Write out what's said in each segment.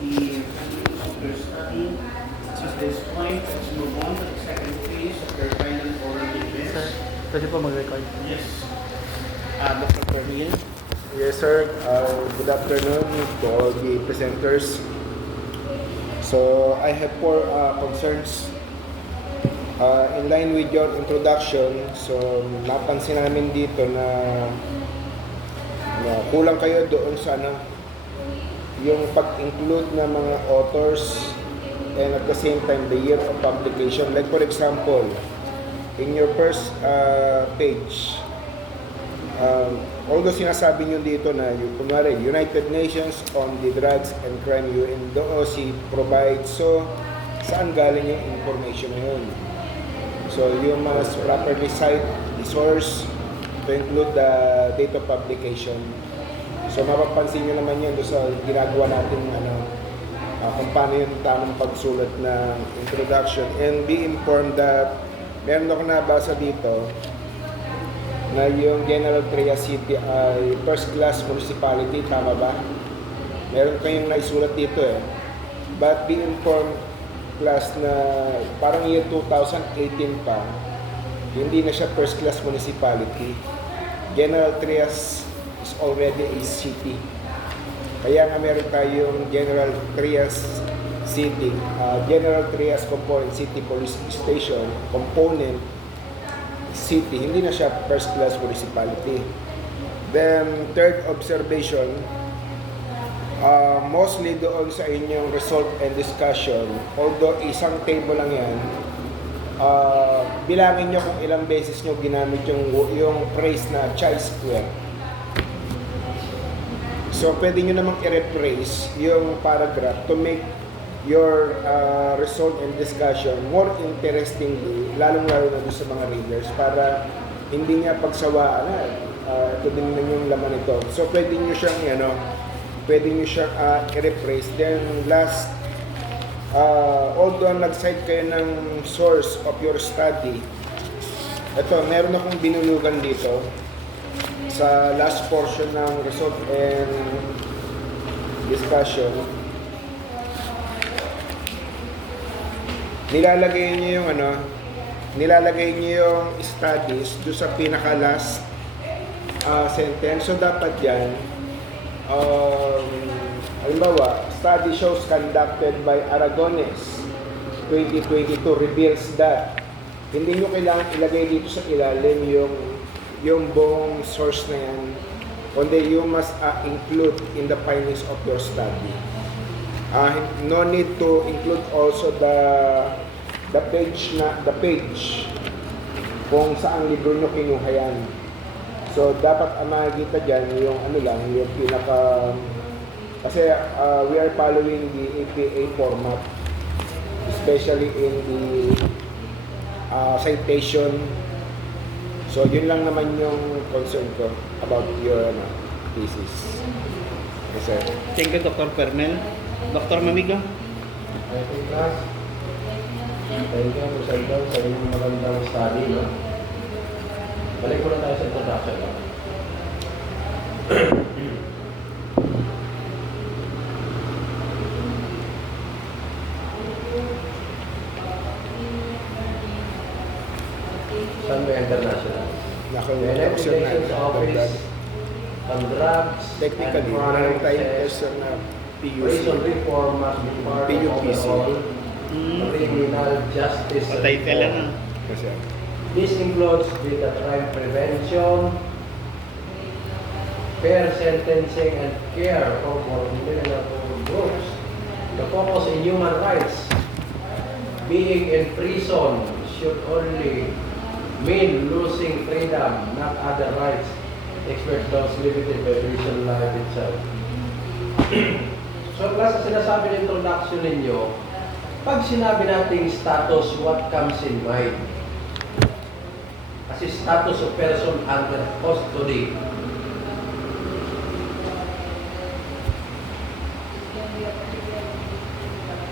the findings of your study. At this point, let's move on to the second phase of your final oral defense. Sir, pwede po mag-record. Yes. Dr. Perniel. Yes, sir. Good afternoon to all the presenters. So, I have four concerns. In line with your introduction, so napansin namin dito na kulang kayo doon sa yung pag-include ng mga authors and at the same time the year of publication. Like for example, in your first page, although sinasabi nyo dito na kunwari, United Nations on the Drugs and Crime UNODC provides, so saan galing yung information na yun? So you must properly cite the source to include the date of publication. So mapapansin nyo naman yan doon sa ginagawa natin kung paano yung tamang pagsulat ng introduction, and be informed that meron ako nabasa dito na yung General Trias City ay first class municipality, tama ba? Meron kayong naisulat dito but be informed class na parang year 2018 pa, hindi na siya first class municipality. General Trias is already a city. Kaya nga meron tayong General Trias City, General Trias Component City Police Station, Component City, hindi na siya first class municipality. Then, third observation, mostly doon sa inyong result and discussion, although isang table lang yan, bilangin nyo kung ilang beses nyo ginamit yung phrase na chi-square. So, pwede nyo namang i-rephrase yung paragraph to make your result and discussion more interesting, lalong-lalo na sa mga readers, para hindi nga pagsawaan ito din yung laman nito. So, pwede nyo siyang i-rephrase. Then, last, although nag-cite kayo ng source of your study, ito, meron akong binulugan dito sa last portion ng result and discussion. Nilalagay niyo yung studies do sa pinaka last sentence. So dapat yan, halimbawa, study shows conducted by Aragones 2022 reveals that. Hindi nyo kailangan ilagay dito sa ilalim yung buong source na yan, kundi you must include in the findings of your study. No need to include also the page kung saan libro nyo kinuha yan. So dapat makikita dyan yung yung pinaka, kasi we are following the APA format, especially in the citation. So, yun lang naman yung concern ko about your thesis. Yes, sir. Thank you, Dr. Perniel. Dr. Mamigo. Thank you, class. Thank you, Presenter, sa inyong magandang study, no? Balik ko na tayo sa introduction, no? Saan may international? Relations Office on Drugs Technically, and wala lang tayong Crime question na Prison PUC. reform must be part of PUPC. overall criminal justice Patay ka lang reform. Kasi, This includes data crime prevention, fair sentencing, and care for vulnerable groups. The focus in human rights. Being in prison should only mean losing freedom, not other rights expressed those limited by prison life itself. So, class, sinasabi ng introduction ninyo, pag sinabi nating status, what comes in mind? Kasi status of person under custody.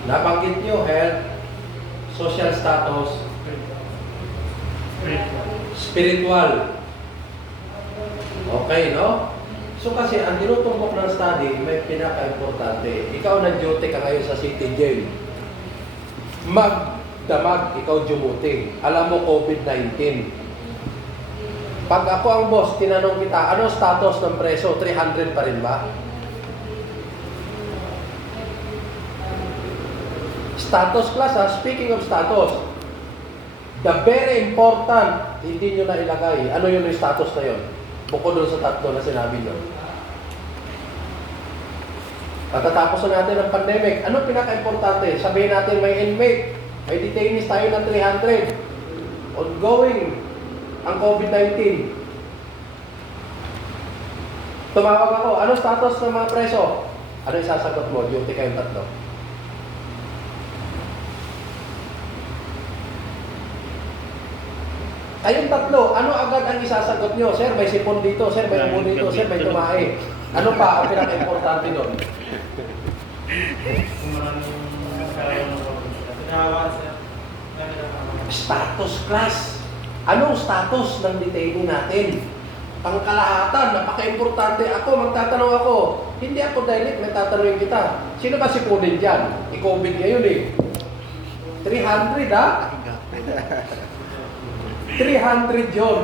Nabanggit nyo, health, social status, spiritual. Okay, no? So kasi ang tinutumbok ng study, may pinaka-importante. Ikaw nag-duty ka ngayon sa city jail. Magdamag, ikaw dumuting. Alam mo COVID-19. Pag ako ang boss, tinanong kita, ano status ng preso? 300 pa rin ba? Status class ha, speaking of status, the very important, hindi nyo na ilagay, ano yun yung status na yun? Bukod doon sa tatlo na sinabi nyo. Pagkatapos na natin ng pandemic, ano pinaka-importante? Sabihin natin may inmate, may detainees tayo na 300, ongoing ang COVID-19. Tumawag ako, ano status ng mga preso? Ano isasagot mo? Duty kayong tatlo. Kayong tatlo, ano agad ang isasagot nyo? Sir, may sipon dito, sir, may umo dito, sir, may tumae. Ano pa ang pinaka-importante doon? Kung maraming kaya ng pinahawakan sir. Status class. Anong status ng detainee natin? Pangkalahatan, napaka-importante. Ako, magtatanong ako. Hindi ako direct, may tatanungin kita. Sino ba sipunin dyan? I-COVID ngayon eh. 300 ha? 300 yun.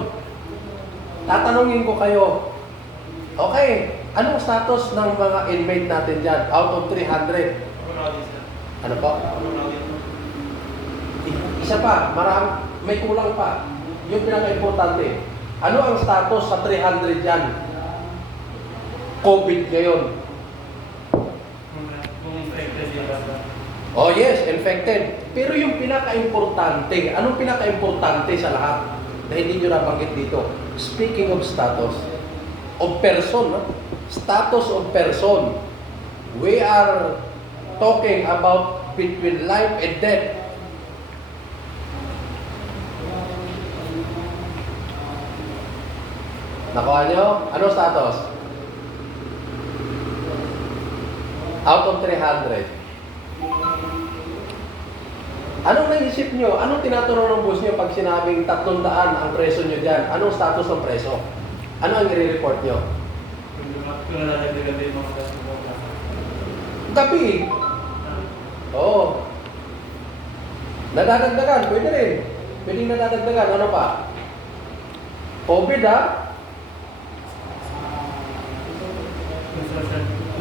Tatanungin ko kayo. Okay, anong status ng mga inmate natin dyan? Out of 300. Ano po? Isa pa, may kulang pa. Yung pinaka-importante. Ano ang status sa 300 dyan? COVID ngayon. Kung infected yun ba? Oh yes, infected. Pero yung pinaka-importante, anong pinaka-importante sa lahat na hindi nyo nabanggit dito? Speaking of status, of person, no? Status of person. We are talking about between life and death. Nakuha nyo? Ano status? Out of 300. Anong naisip nyo? Anong tinatanong ng boss nyo pag sinabing 300 ang preso nyo dyan? Anong status ng preso? Ano ang i-report nyo? Kung nalalagdagan yung mga Gabi. Oo. Nadadagdagan. Pwede rin. Pwede nadadagdagan. Ano pa? COVID ha?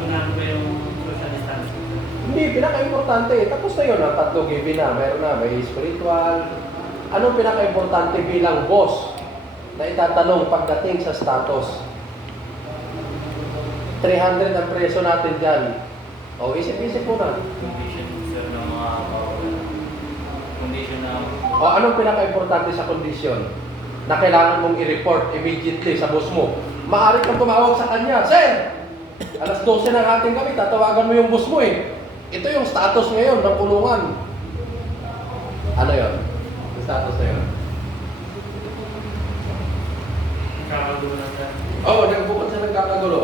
tunan ko yung social distancing. Hindi, pinaka-importante. Tapos na yun, tatlo given na. Meron na, may spiritual. Anong pinaka-importante bilang boss na itatanong pagdating sa status? 300 ang preso natin dyan. O, isip-isip mo na. Condition sir ng mga condition na O, anong pinaka-importante sa kondisyon na kailangan mong i-report immediately sa boss mo? Maaari kang tumawag sa kanya, Sir! Alas 12 ng ating gabi, tatawagan mo yung boss mo eh. Ito yung status ngayon ng kulungan. Ano yun? Yung status na yun? kakagulo na sir. Oo, nagbukod sa nagkakagulo.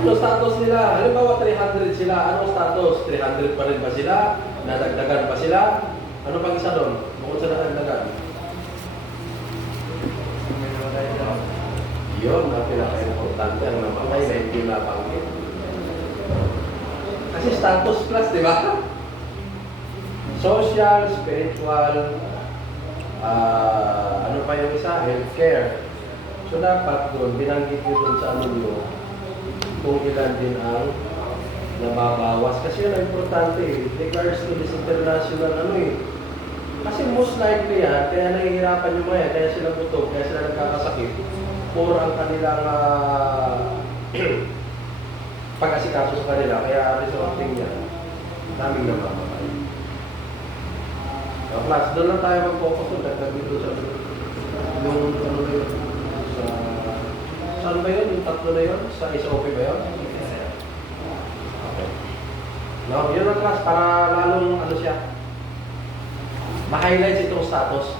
Ano status nila? Halimbawa 300 sila. Anong status? 300 pa rin ba sila? Nadagdagan pa sila? Ano pang isa doon? Bukod sa nadagdagan. Yun ang pinaka-importante ang namatay na hindi nabanggit. Kasi status class, di ba? Social, spiritual, ano pa yung isa? Healthcare. So dapat doon, binanggit nyo doon sa ano nyo, kung ilan din ang nababawas. Kasi yun ang importante eh. Regards to this international ano eh. Kasi most likely yan, kaya nahihirapan yung mga yan, kaya sila butog, kaya sila nagkakasakit, or ang kanilang pag-asikaso sa kanila, kaya resulting yan, daming namamatay. So, class, doon lang tayo mag-focus doon, dagdag dito sa yung ano na yun, sa saan ba yun? Yung tatlo na yun? Sa SOP ba yun? Okay. No, yun ang class, para lalong ano siya, ma-highlight itong status.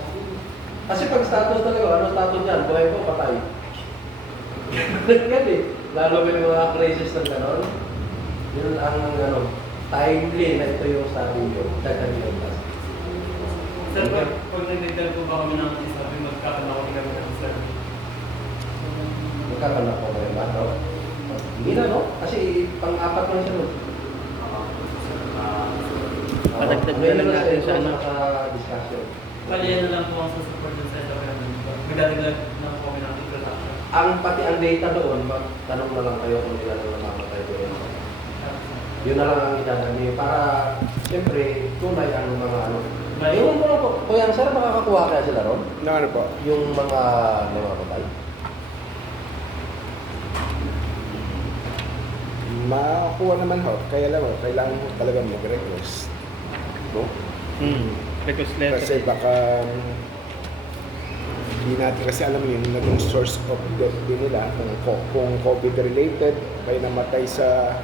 Kasi pag status talaga, ano status dyan? Buhay ko, patay. Yan eh. Lalo may mga crisis ng gano'n. Yun ang ano, timely na ito yung study ko. Dagdag yung class. Sir, pag nagdagdag po ba kami ng isabi, magkakalakotin kami ng sir? Magkakanak ko na rin ba, no? Hindi na, no? Kasi pang-apat lang siya, no? Padagdag na lang natin sa ano. discussion. Bali, ano lang po ang susupport dun sa SRM. Magdadaglag na po kami ng introduction. Pati ang data doon, tanong na lang kayo kung ilan ang namamatay doon. Yun na lang ang idadami para, siyempre, tunay ang mga ano. Yung mo lang po, Kuya Sir, makakakuha kaya sila ron? Na ano po? Yung mga namamatay? Makakuha naman ho. Kaya lang ho, kailangan mo talaga mag-request. No? Request letter. Kasi baka hindi natin kasi alam yun naging source of death din nila kung COVID related kaya namatay sa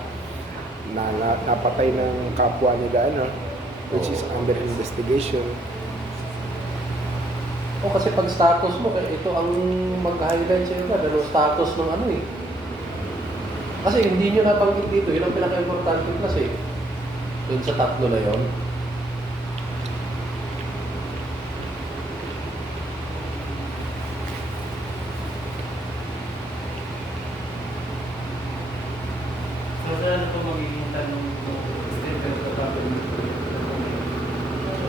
napatay ng kapwa nila ano, which is under investigation. O kasi pag status mo, ito ang mag-highlight sa iyo na, ano, status ng ano eh. Kasi hindi nyo nabanggit dito, yun ang pinaka-importante kasi. Doon sa tatlo na yon. So, saan na po magiging tanong po? Statement of problem.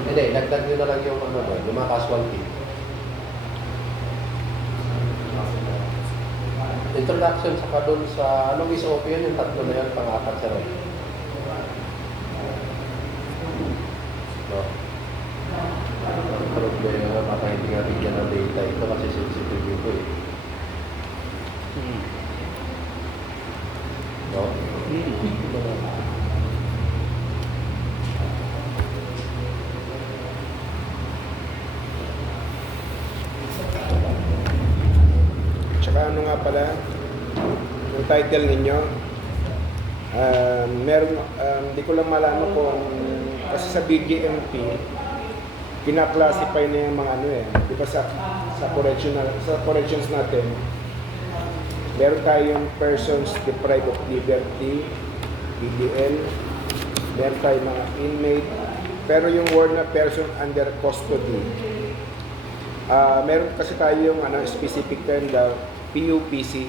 Hindi, dagdag nyo na lang yung ano, yung mga casualty. Introduction saka doon sa anong SOP yun, yung tatlo na yun, pang-apat sa rin. No? Ang problema, baka hindi nga bigyan ng data ito kasi sensitive ito eh. No? Tsaka ano nga pala, yung title ninyo, meron, hindi ko lang malaman kung, kasi sa BGMP, kina-classify na yung mga ano eh, di ba sa corrections natin, meron tayong persons deprived of liberty, PDL, meron tayong mga inmate, pero yung word na person under custody, meron kasi tayong ano, specific term daw, PUPC,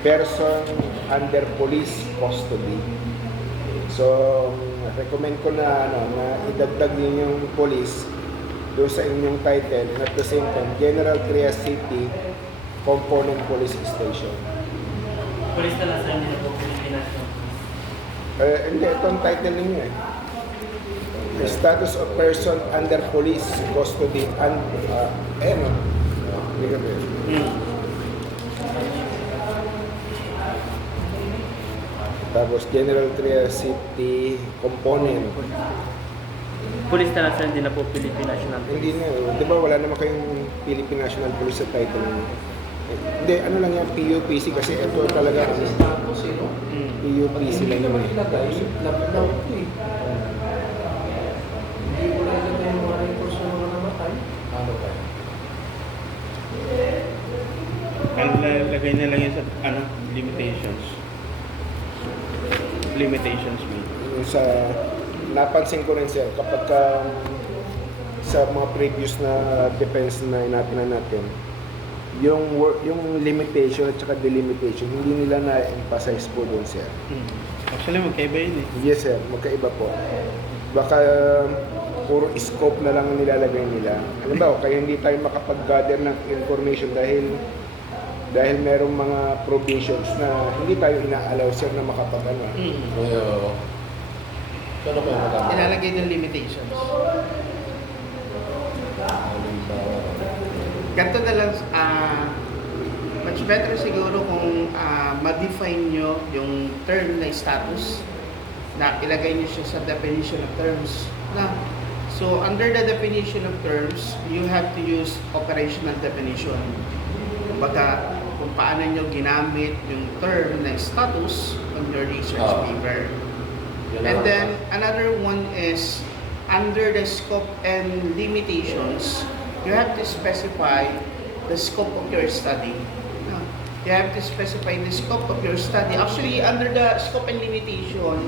person under police custody. So, recommend ko na ano, na idagdag din yung police doon sa inyong title and at the same time, General Trias City Component Police Station. Police na lang sa inyo na po Pilipinas. Hindi, itong title ninyo eh. The status of person under police custody and, no? Hindi ka ba? Tapos General Trias City Component. Police na lang sa hindi na po Philippine National Hindi na, di ba wala naman kayong Philippine National Police sa title niyo? Hindi, ano lang yan, PUPC kasi ito talaga, Kasi status eh, no? PUPC Hindi lang naman yun eh. ilagay, labnaw ito eh. Hindi mo lang ilagay yung mga records na mga namatay. Ano kaya? Ang lagay na lang yun sa ano, limitations. Limitations mean. Yung sa, napansin ko rin sir, kapag sa mga previous na defense na inapinan natin, yung limitation at saka delimitation, hindi nila na-emphasize po doon sir. Actually, magkaiba yun eh. Yes sir, magkaiba po. Baka puro scope na lang ang nilalagay nila. Alam ba, kaya hindi tayo makapag-gather ng information dahil merong mga provisions na hindi tayo ina-allow sir na makapag-ano. Oo. Ano kaya maganda? Ilalagay ng limitations. Ganito na lang, much better siguro kung ma-define nyo yung term na status na ilagay nyo siya sa definition of terms. Na, so, under the definition of terms, you have to use operational definition. Kumbaga, kung paano nyo ginamit yung term na status on your research paper. And then, another one is, under the scope and limitations, you have to specify the scope of your study. You have to specify the scope of your study. Actually, under the scope and limitation,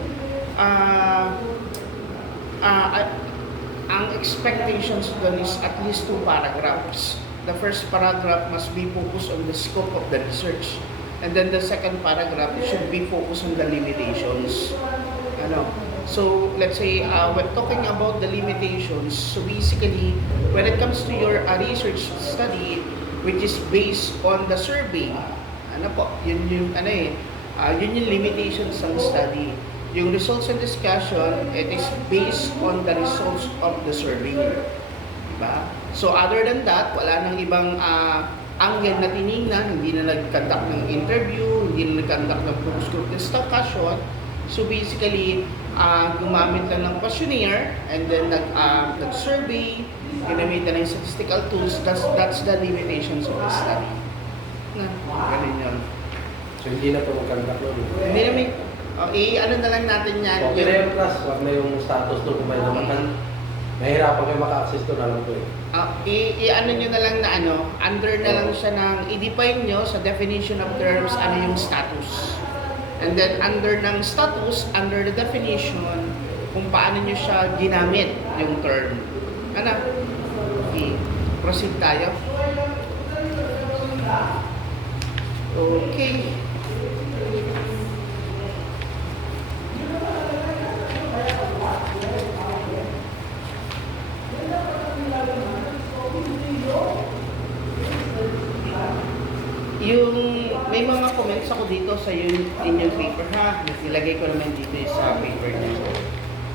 ang expectations doon is at least 2 paragraphs. the first paragraph must be focused on the scope of the research. And then the second paragraph should be focused on the limitations. Ano? So, let's say, we're talking about the limitations. So, basically, when it comes to your research study, which is based on the survey, ano po, yun yung, yun yung limitations ng study. Yung results and discussion, it is based on the results of the survey. Diba? So, other than that, wala nang ibang angle na tinignan, hindi na nag-conduct ng interview, hindi na nag-conduct ng focus group discussion. So basically, gumamit lang ng questionnaire and then nag-survey, ginamitan ng statistical tools. That's the limitations of the study. Ganun yun. So hindi na ito magkandak nun. Hindi namin, ano na lang natin yan. Okay na yung class, wag na yung status doon kung may namatan. Mahirapan kayo maka-access to na lang ito eh. Ano nyo na lang na under na lang siya ng, i-define nyo sa definition of terms, ano yung status. And then under ng status, under the definition, kung paano nyo siya ginamit yung term. Ano? Okay. Proceed tayo. Okay. Yung may mga comments ako dito sa inyong paper ha. Nilagay ko naman dito sa paper niyo.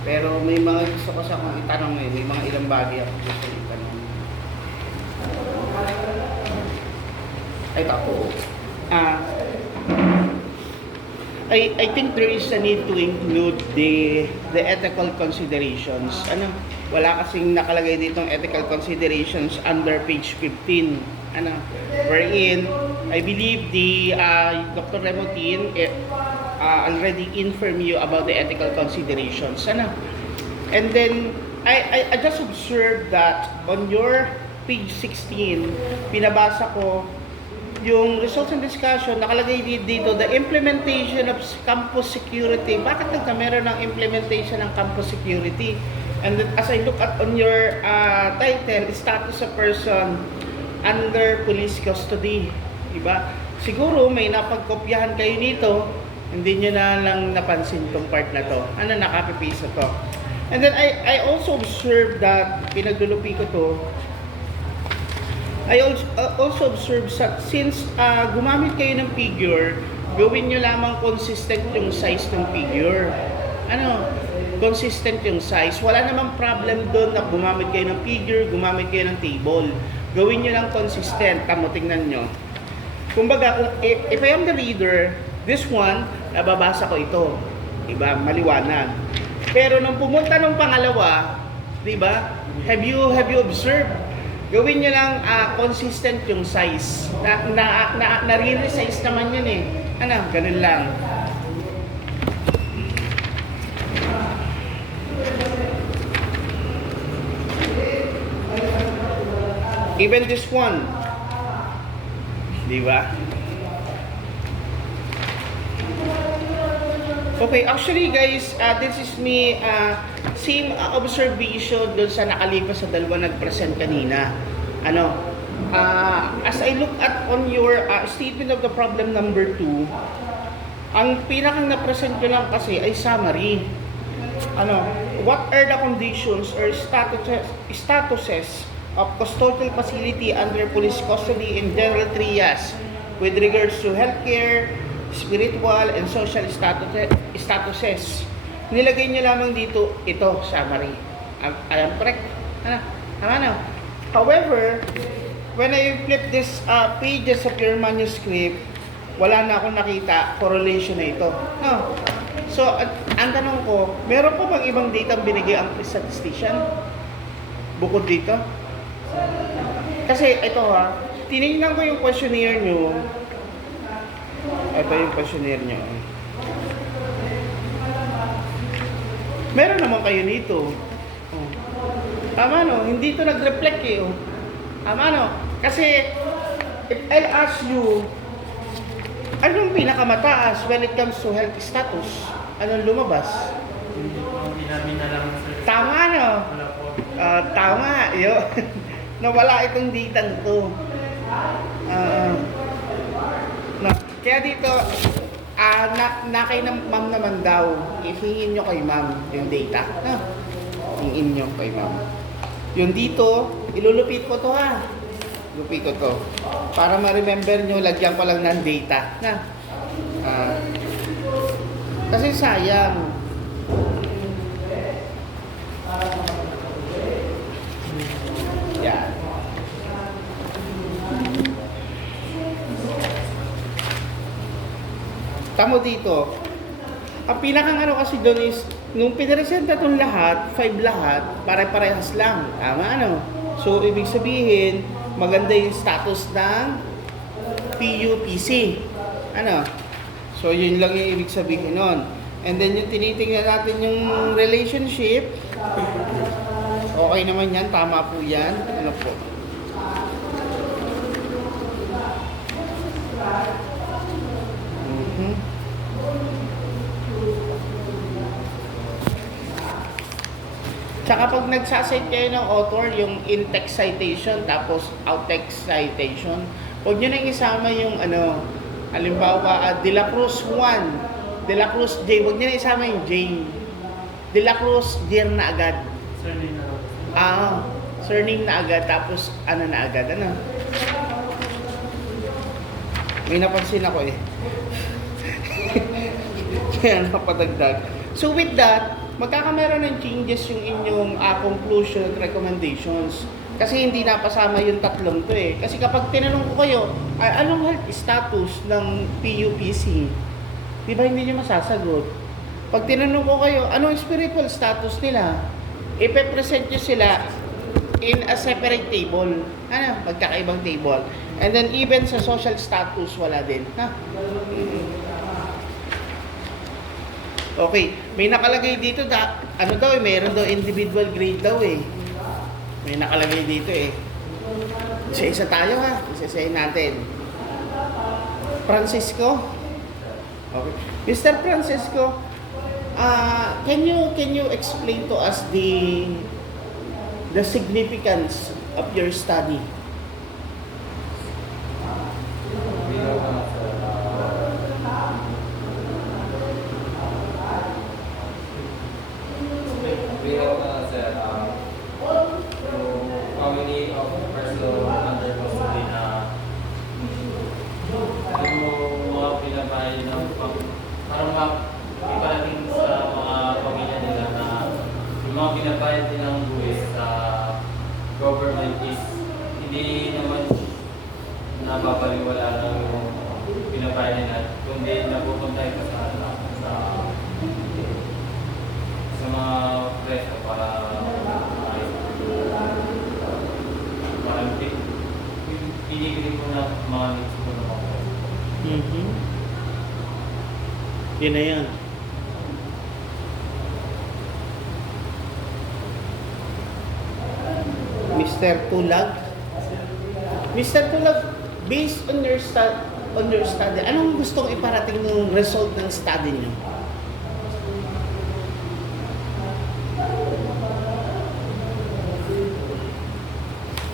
Pero may mga gusto ko sa akong itanong may mga ilang bagay ako gusto itanong. Ito ako. I think there is a need to include the ethical considerations. Wala kasing nakalagay dito ng ethical considerations under page 15. Wherein I believe the Dr. Remotin already informed you about the ethical considerations. And then I just observed that on your page 16, pinabasa ko yung results and discussion, nakalagay dito, the implementation of campus security. Bakit meron ng implementation ng campus security? And then, as I look at on your title, status of person under police custody. Diba? Siguro may napagkopyahan kayo nito, hindi nyo na lang napansin tong part na to. Nakapipisa to. And then I also observed that, pinaglulupi ko to, I also observed since gumamit kayo ng figure, gawin nyo lamang consistent yung size ng figure. Consistent yung size. Wala namang problem doon na gumamit kayo ng figure, gumamit kayo ng table. Gawin nyo lang consistent. Tingnan nyo. Kumbaga, if I am the reader, this one, nababasa ko ito. Diba? Maliwanag. Pero nung pumunta nung pangalawa, diba? Have you observed? Gawin nyo lang consistent yung size. Na-resize naman yun eh. Ganun lang. Even this one. Di ba? Okay, actually guys, this is me, same observation doon sa nakalipas sa dalawa nag-present kanina. As I look at on your statement of the problem number 2, ang pinakang na-present ko lang kasi ay summary. What are the conditions or statuses of custodial facility under police custody in general trias with regards to healthcare, spiritual, and social statuses. Nilagay niyo lamang dito, ito, summary. I am correct? However, when I flip this pages of your manuscript, wala na akong nakita correlation na ito. So, ang tanong ko, meron po bang ibang data binigay ang statistician? Bukod dito? Kasi ito tinignan ko yung questionnaire nyo. Ito yung questionnaire nyo. Meron naman kayo nito. Hindi ito nag-reflect eh. Kasi if I'll ask you, anong pinakamataas when it comes to health status? Anong lumabas? Hindi namin na lang. Tama, no? Wala po. Tama, yun. nawala itong datang to. No. Kaya dito, na kay ma'am naman daw, ihingin nyo kay ma'am yung data. No? Hingin nyo kay ma'am. Yung dito, ilulupit ko to ha. Lupit ko to. Para ma-remember nyo, lagyan ko lang ng data. Na? Kasi sayang. Yan. Tamo dito. Ang pinakang ano kasi doon is, nung pinaresenta itong lahat, 5 lahat, pare-parehas lang. Tama ano? So, ibig sabihin, maganda yung status ng PUPC. Ano? So, yun lang yung ibig sabihin nun. And then, yung tinitingnan natin yung relationship, okay naman yan, tama po yan. Ano po? Tsaka pag nagsasite kayo ng author, yung in-text citation, tapos out-text citation, huwag nyo nang isama yung ano, halimbawa, De La Cruz 1, De La Cruz J, huwag nyo nang isama yung J. De La Cruz J na agad. Surname na. Surname na agad, tapos ano na agad, ano? May napansin ako eh. Kaya napadagdag. So with that, magkakameron ng changes yung inyong conclusion at recommendations. Kasi hindi napasama yung tatlong to eh. Kasi kapag tinanong ko kayo, anong health status ng PUPC? Di ba hindi nyo masasagot? Pag tinanong ko kayo, anong spiritual status nila? Ipe-present nyo sila in a separate table. Ano? Magkakaibang table. And then even sa social status, wala din. Ha? Okay, may nakalagay dito ano daw eh, meron daw individual grade daw eh. May nakalagay dito eh. Isa-isa tayo ha, isa-isahin natin. Francisco? Okay. Mr. Francisco, can you explain to us the significance of your study? Family of person under custody na yung mga pinabahay ng parang iparating sa mga pamilya nila na yung mga pinabayad din ng buwis sa government is hindi naman nababaliwala ng pinabayad nila, kundi napupunta ito sa mga preso para pinigilin ko na mga needs ko na mga preso. Yun na yan. Mr. Tulag? Mr. Tulag, based on your study, anong gustong iparating ng result ng study niyo?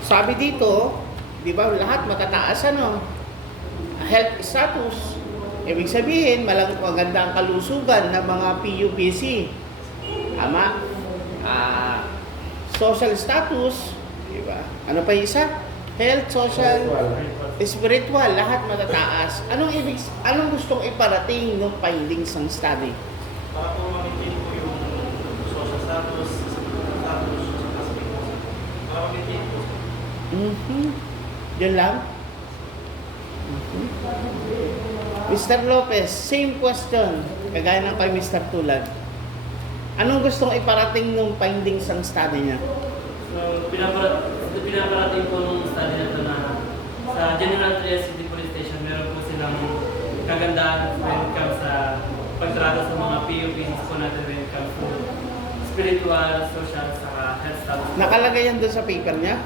Sabi dito, di ba lahat matataas ano? Health status. Ibig sabihin, maganda ang kalusugan ng mga PUPC. Tama? Social status, di ba? Ano pa yung isa? Health, social, spiritual, lahat matataas. Anong gustong iparating ng findings ng study? Para po ma-maintain po yung social status, para ma-maintain po. Yun lang? Mr. Lopez, same question. Kagaya ng kay Mr. Tulag. Anong gustong iparating ng findings ng study niya? So, pinaparating po nung study na ito na sa General Trias City Police Station, meron po silang kagandahan when it comes sa pagtrato sa mga PUPs po natin when it comes to spiritual, social, sa health status. Nakalagay yan doon sa paper niya?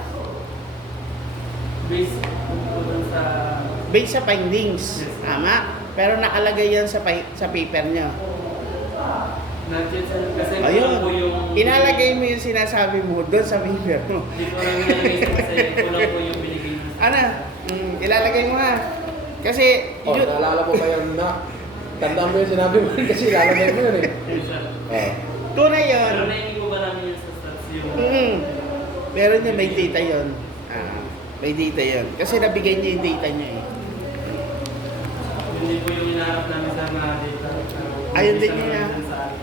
Based po dun sa... Based sa findings. Yes. Tama. Pero nakalagay yan sa paper niya. Nag-chat sir, kasi Ayun. kulang po yung... Inalagay mo yung sinasabi mo doon sa paper mo. Hindi ko lang nalagay sir, kasi kulang po yung binigay niyo. Ano? Ilalagay mo ha. Kasi, Oh, yun, naalala mo ba yan na? Tandaan mo yung sinabi mo kasi lalagay mo yun eh. Yes, sir. Oh. tunay yun. Pero naiingin ko ba namin yung sa stats yung... Meron yun, may data yun. May data yun. Kasi nabigay niya yung data niya eh. Hindi po yung hinaharap namin sa mga data. Ayun din Isa niya. naman dun sa-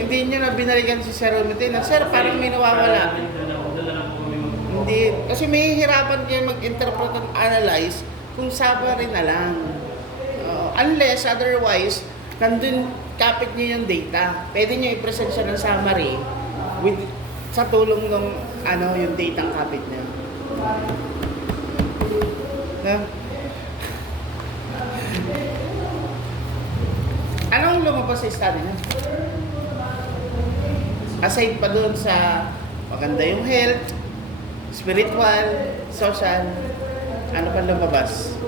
Hindi niya na binalikan si Sir Romete na, Sir, parang may nawawala. Doon na lang po kami mag- Hindi. Kasi may hirapan kayo mag-interpret at analyze kung summary na lang. Unless, otherwise, nandun, kapit niyo yung data. Pwede niyo i-present siya ng summary with, sa tulong ng yung data ang kapit niya. Na? Anong lumabas sa study niya? Aside pa doon sa maganda yung health, spiritual, social, ano pa lumabas?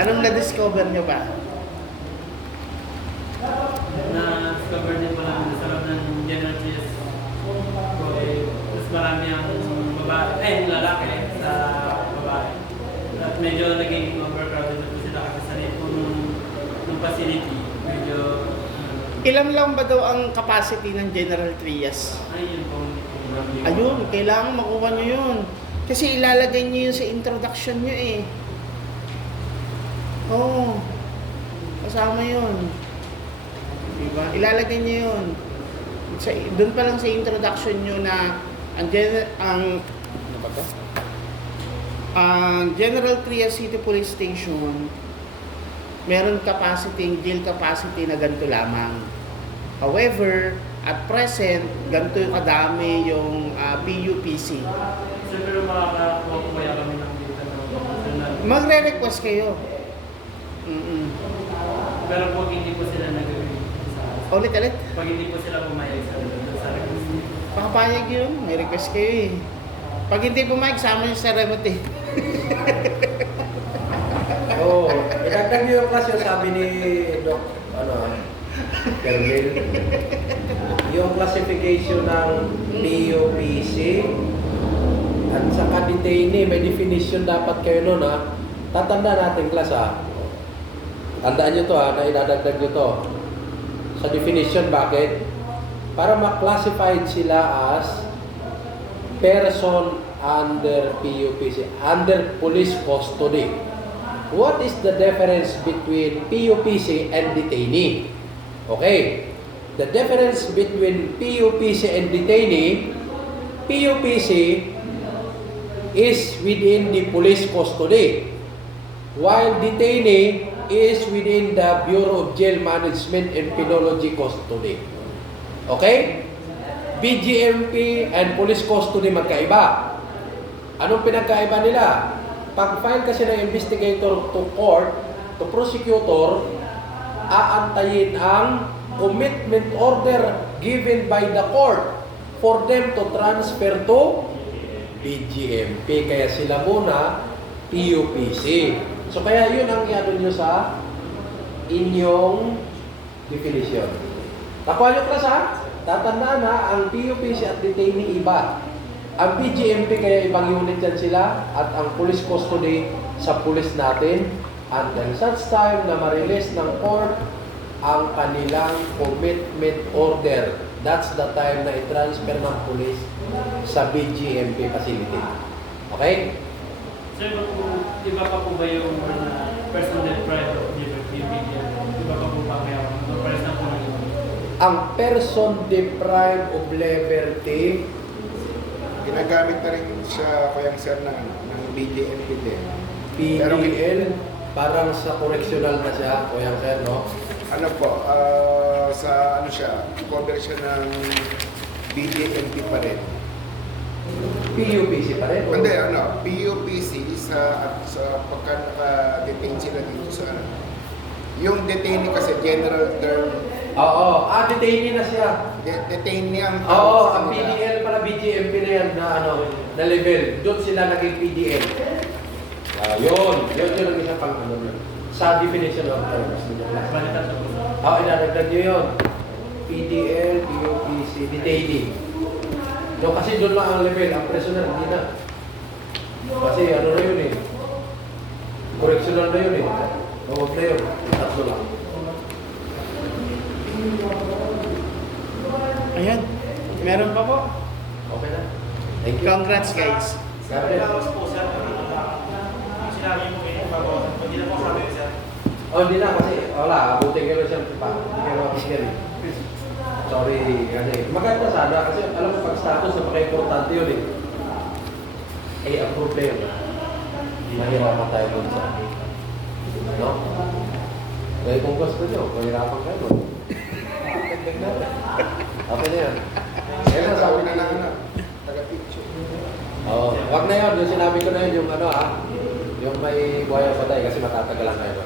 Anong na-discover nyo ba? Na-discover din po namin sa loob ng general TS. Mas marami ang lalaki sa babae. At medyo naging overcrowded na po sila kasi sanay po nung facility. Medyo... Ilan lang ba daw ang capacity ng General Trias? Ayun po. Ayun, kailangan makuha nyo yun. Kasi ilalagay nyo yun sa introduction nyo eh. Oo. Kasama yun. Diba? Ilalagay nyo yun. Doon pa lang sa introduction nyo na ang ano ba to? Ang General Trias City Police Station meron jail capacity na ganito lamang. However, at present, ganito yung kadami yung PUPC. Siyempre makakakuha po kaya kami ng data na Magre-request kayo. pero pag hindi po sila nag-agree sa... Ulit-ulit. Pag hindi po sila pumayag sa request. Pakapayag yun. May request kayo eh. Pag hindi pumayag, sama nyo sa remote eh. Oo. Idagdag niyo yung class yung sabi ni Doc, Kermil. Yung classification ng PUPC at saka detainee, may definition dapat kayo nun ha. Tatanda natin class ha. Tandaan nyo to ha, na idadagdag nyo to. Sa definition, bakit? Para ma-classified sila as person under PUPC, under police custody. What is the difference between PUPC and detainee? Okay, the difference between PUPC and detainee, PUPC is within the police custody, while detainee is within the Bureau of Jail Management and Penology custody. Okay? BGMP and police custody magkaiba. Anong pinagkaiba nila? Pag-file kasi ng investigator to court, to prosecutor, aantayin ang commitment order given by the court for them to transfer to BGMP. Kaya sila muna PUPC. So kaya yun ang i-ano nyo sa inyong definition. Nakuha nyo class ha? Tatandaan na ang PUPC at detainee iba. Ang BGMP kaya ibang unit yan sila at ang police custody sa police natin until such time na ma-release ng court ang kanilang commitment order. That's the time na i-transfer ng police sa BGMP facility. Okay? Sir, iba pa po ba yung person deprived of liberty, iba pa po ba kaya pares na po ng iba? Ang person deprived of liberty, Ginagamit na rin siya, Kuyang Sir, ng BJMP din. Pero PDL, parang sa correctional na siya, Kuya Sir, no? ano po, sa ano siya, cover siya ng BJMP pa rin. PUPC pa rin? o? Hindi, PUPC sa pagka naka-detain sila dito sa yung detainee kasi general term, Oo, detainee na siya. detainee ang Oo, sa ang kanila. PDL pala BGMP na yan na level. Doon sila naging PDL. Yun ang isa pang sa definition of terms. Balikan po. Idadagdag nyo yun. PDL, PUPC, detaining. No, kasi doon lang ang level, ang prisoner, hindi na. Kasi ano na yun eh. Correctional na yun eh. Huwag na yun. Tatlo lang. Ayan. Meron pa po. Okay na. Thank you. Congrats guys. God bless. Oh, hindi na kasi wala, abutin ka na siya pa. Hindi ka makikil eh. Sorry kasi maganda sana kasi alam mo pag status napaka-importante yun eh. Eh, ang problema, mahirapan tayo dun sa no? Dahil kung gusto nyo, mahirapan kayo. Okay na yan. Kaya na sabi na lang na, taga-picture. Oo, wag na yun. Yung sinabi ko na yun, yung ano yung may buhaya patay kasi matatagalan kayo.